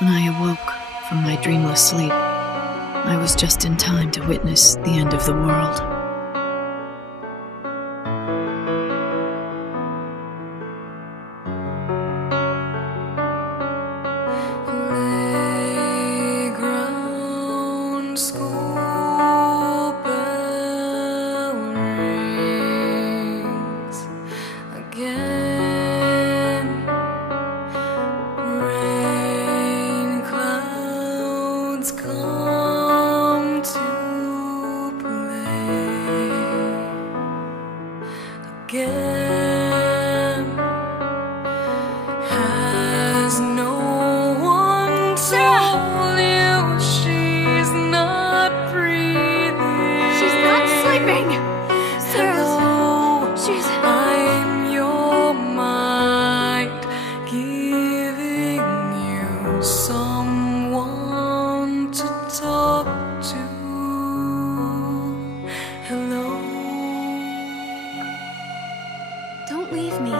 When I awoke from my dreamless sleep, I was just in time to witness the end of the world. Playground, school bell rings again. Rain clouds come to play again. Has no one told you she's not breathing? She's not sleeping! Hello, She's... I'm your mind, giving you someone to talk to. Hello. Don't leave me. I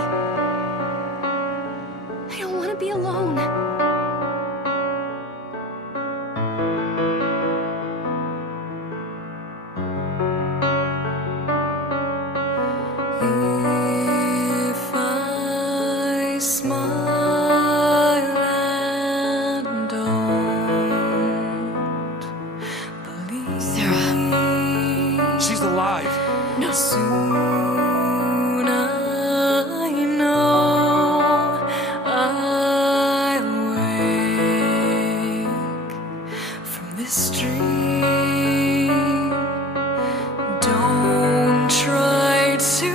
don't want to be alone. If I smile and don't believe, Sarah. She's alive. No. soon I know I'll wake from this dream. Don't try to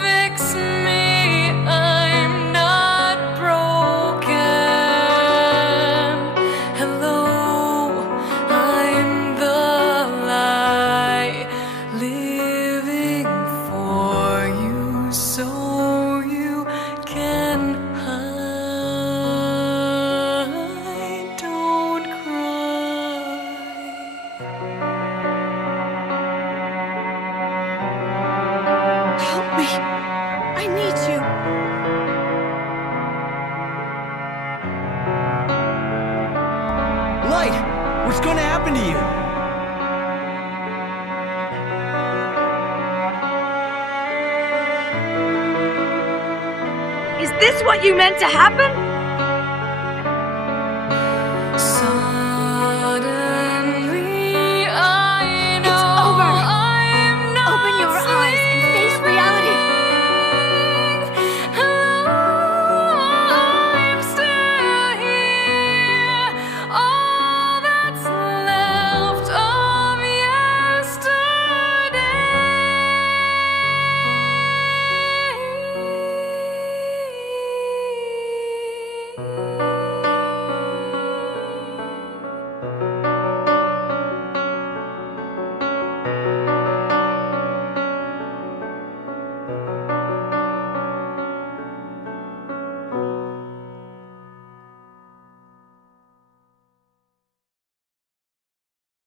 fix me, I'm not broken. Hello, I'm the lie living for you so you can hide. Don't cry. Help me. I need you. Light, what's going to happen to you? Is this what you meant to happen?